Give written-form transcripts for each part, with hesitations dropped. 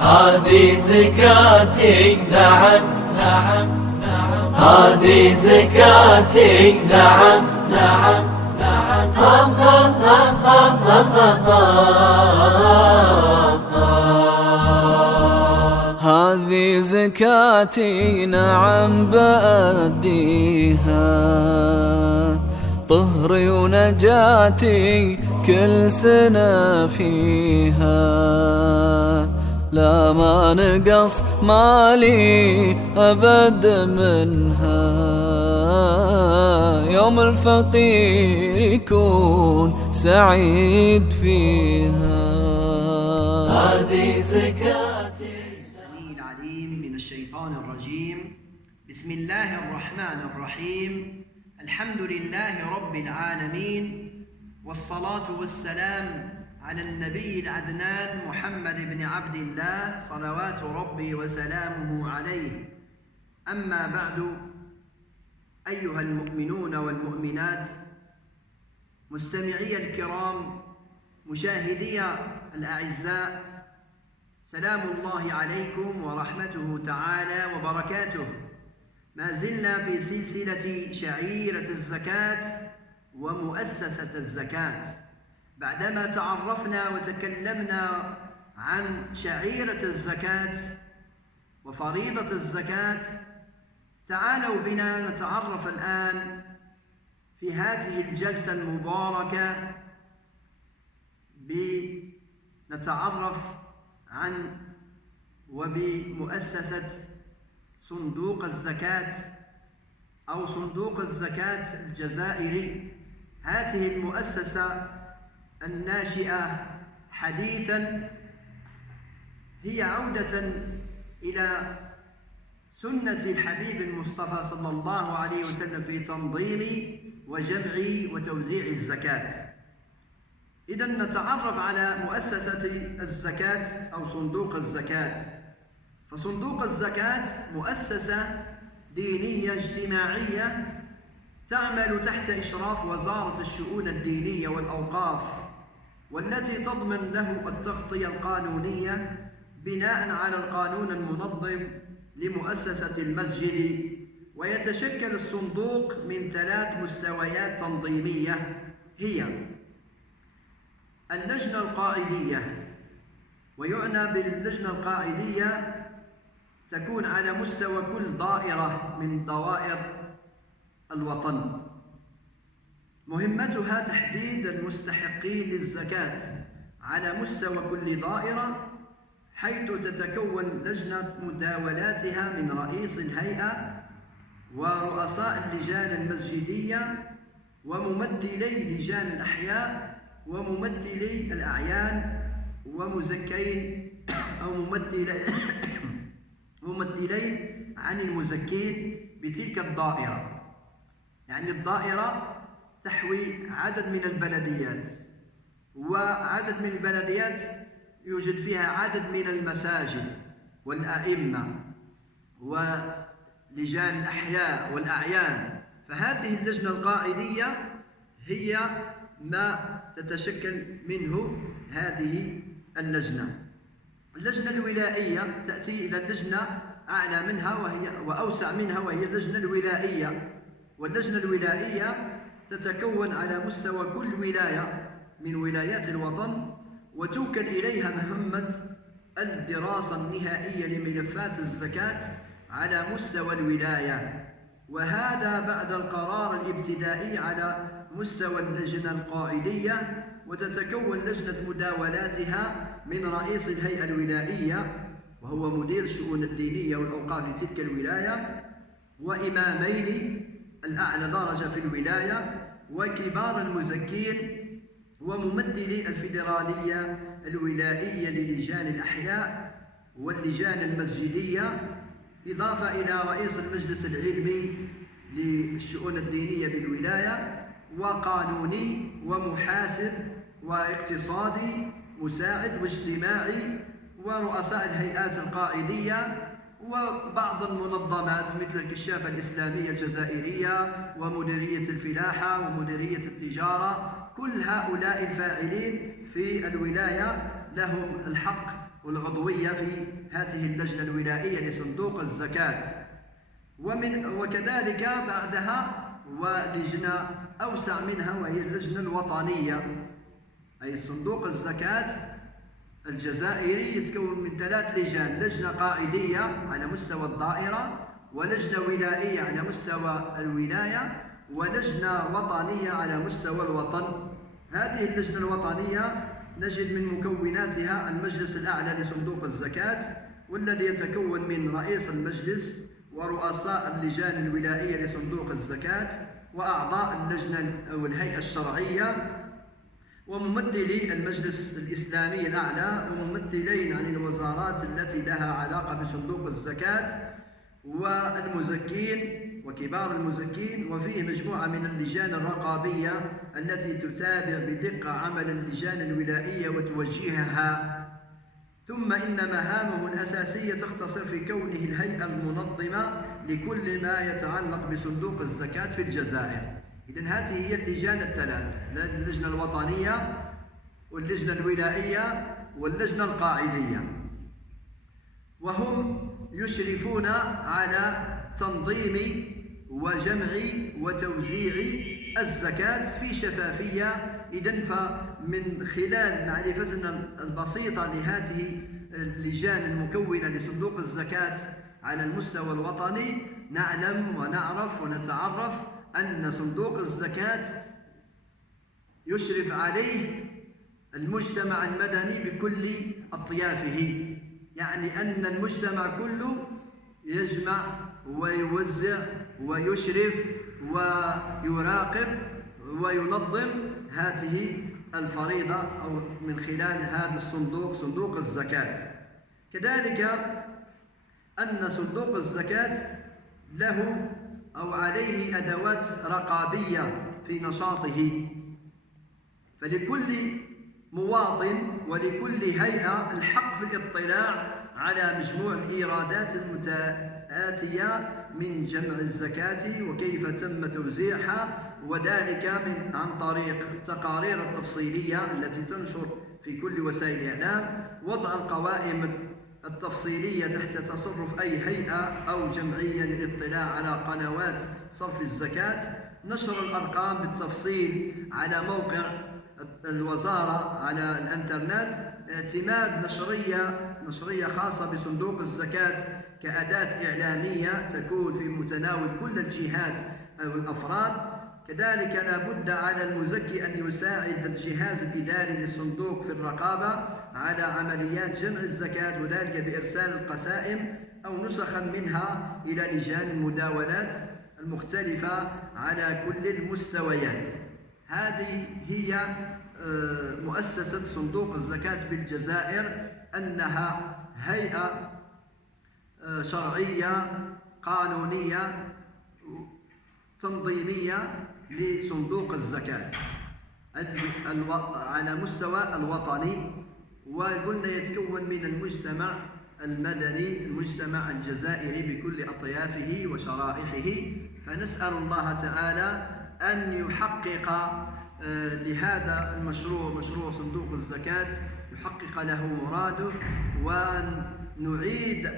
هذه زكاتي نعم نعم نعم، هذه زكاتي نعم نعم نعم، ها ها ها ها ها ها. هذه زكاتي نعم بأديها، طهري ونجاتي كل سنة فيها، لا ما نقص مالي أبد منها، يوم الفقير يكون سعيد فيها. هذه زكاتي. السميع العليم من الشيطان الرجيم. بسم الله الرحمن الرحيم. الحمد لله رب العالمين، والصلاة والسلام على النبي العدنان محمد بن عبد الله صلوات ربي وسلامه عليه. أما بعد، أيها المؤمنون والمؤمنات، مستمعي الكرام، مشاهدي الأعزاء، سلام الله عليكم ورحمته تعالى وبركاته. ما زلنا في سلسلة شعيرة الزكاة ومؤسسة الزكاة. بعدما تعرفنا وتكلمنا عن شعيرة الزكاة وفريضة الزكاة، تعالوا بنا نتعرف الآن في هذه الجلسة المباركة، نتعرف عن وبمؤسسة صندوق الزكاة أو صندوق الزكاة الجزائري. هذه المؤسسة الناشئة حديثا هي عودة إلى سنة الحبيب المصطفى صلى الله عليه وسلم في تنظيم وجمع وتوزيع الزكاة. إذن نتعرف على مؤسسة الزكاة أو صندوق الزكاة. فصندوق الزكاة مؤسسة دينية اجتماعية تعمل تحت إشراف وزارة الشؤون الدينية والأوقاف، والتي تضمن له التغطية القانونية بناء على القانون المنظم لمؤسسة المسجد. ويتشكل الصندوق من 3 مستويات تنظيمية، هي اللجنة القاعدية، ويعنى باللجنة القاعدية تكون على مستوى كل دائرة من دوائر الوطن. مهمتها تحديد المستحقين للزكاة على مستوى كل دائرة، حيث تتكون لجنة مداولاتها من رئيس الهيئة ورؤساء اللجان المسجدية وممثلي لجان الأحياء وممثلي الأعيان ومزكين أو ممثلين عن المزكين بتلك الدائرة. يعني الدائرة تحوي عدد من البلديات، وعدد من البلديات يوجد فيها عدد من المساجد والأئمة ولجان الأحياء والأعيان. فهذه اللجنة القاعدية هي ما تتشكل منه هذه اللجنة. اللجنة الولائية تأتي إلى اللجنة أعلى منها وأوسع منها، وهي اللجنة الولائية. واللجنة الولائية تتكون على مستوى كل ولاية من ولايات الوطن، وتوكل إليها مهمة الدراسة النهائية لملفات الزكاة على مستوى الولاية، وهذا بعد القرار الابتدائي على مستوى اللجنة القاعدية. وتتكون لجنة مداولاتها من رئيس الهيئة الولائية وهو مدير الشؤون الدينية والأوقاف لتلك الولاية، وإمامين الأعلى درجة في الولاية، وكبار المزكين، وممثلي الفيدرالية الولائية للجان الأحياء واللجان المسجدية، إضافة إلى رئيس المجلس العلمي للشؤون الدينية بالولاية، وقانوني ومحاسب واقتصادي مساعد واجتماعي، ورؤساء الهيئات القاعدية، وبعض المنظمات مثل الكشافة الإسلامية الجزائرية ومديرية الفلاحة ومديرية التجارة. كل هؤلاء الفاعلين في الولاية لهم الحق والعضوية في هذه اللجنة الولائية لصندوق الزكاة. وكذلك بعدها ولجنة أوسع منها وهي اللجنة الوطنية، أي صندوق الزكاة الجزائري يتكون من 3 لجان: لجنة قاعدية على مستوى الدائرة، ولجنة ولائية على مستوى الولاية، ولجنة وطنية على مستوى الوطن. هذه اللجنة الوطنية نجد من مكوناتها المجلس الأعلى لصندوق الزكاة، والذي يتكون من رئيس المجلس ورؤساء اللجان الولائية لصندوق الزكاة وأعضاء اللجنة أو الهيئة الشرعية وممثلي المجلس الإسلامي الأعلى وممثلين عن الوزارات التي لها علاقة بصندوق الزكاة والمزكين وكبار المزكين. وفيه مجموعة من اللجان الرقابية التي تتابع بدقة عمل اللجان الولائية وتوجهها. ثم إن مهامه الأساسية تختصر في كونه الهيئة المنظمة لكل ما يتعلق بصندوق الزكاة في الجزائر. إذن هذه هي اللجان ال3: اللجنة الوطنية واللجنة الولائية واللجنة القاعدية، وهم يشرفون على تنظيم وجمع وتوزيع الزكاة في شفافية. إذن فمن خلال معرفتنا البسيطة لهذه اللجان المكونة لصندوق الزكاة على المستوى الوطني نعلم ونعرف ونتعرف أن صندوق الزكاة يشرف عليه المجتمع المدني بكل أطيافه، يعني أن المجتمع كله يجمع ويوزع ويشرف ويراقب وينظم هذه الفريضة أو من خلال هذا الصندوق، صندوق الزكاة. كذلك أن صندوق الزكاة له أو عليه أدوات رقابية في نشاطه، فلكل مواطن ولكل هيئة الحق في الاطلاع على مجموع الإيرادات المتآتية من جمع الزكاة وكيف تم توزيعها، وذلك عن طريق التقارير التفصيلية التي تنشر في كل وسائل الإعلام، وضع القوائم التفصيلية تحت تصرف أي هيئة أو جمعية للاطلاع على قنوات صرف الزكاة، نشر الأرقام بالتفصيل على موقع الوزارة على الانترنت، اعتماد نشرية خاصة بصندوق الزكاة كأداة إعلامية تكون في متناول كل الجهات أو الأفراد. كذلك لا بد على المزكي أن يساعد الجهاز الإداري للصندوق في الرقابة على عمليات جمع الزكاة، وذلك بإرسال القسائم أو نسخا منها إلى لجان المداولات المختلفة على كل المستويات. هذه هي مؤسسة صندوق الزكاة بالجزائر، أنها هيئة شرعية قانونية تنظيمية لصندوق الزكاة على مستوى الوطني. وقلنا يتكون من المجتمع المدني، المجتمع الجزائري بكل أطيافه وشرائحه. فنسأل الله تعالى أن يحقق لهذا المشروع، مشروع صندوق الزكاة، يحقق له مراده، وأن نعيد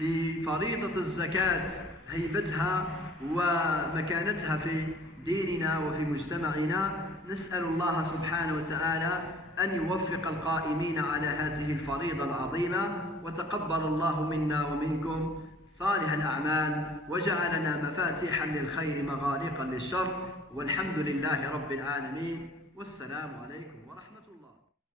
لفريضة الزكاة هيبتها ومكانتها في ديننا وفي مجتمعنا. نسأل الله سبحانه وتعالى أن يوفق القائمين على هذه الفريضة العظيمة، وتقبل الله منا ومنكم صالح الأعمال، وجعلنا مفاتيحا للخير مغاليقا للشر، والحمد لله رب العالمين، والسلام عليكم ورحمة الله.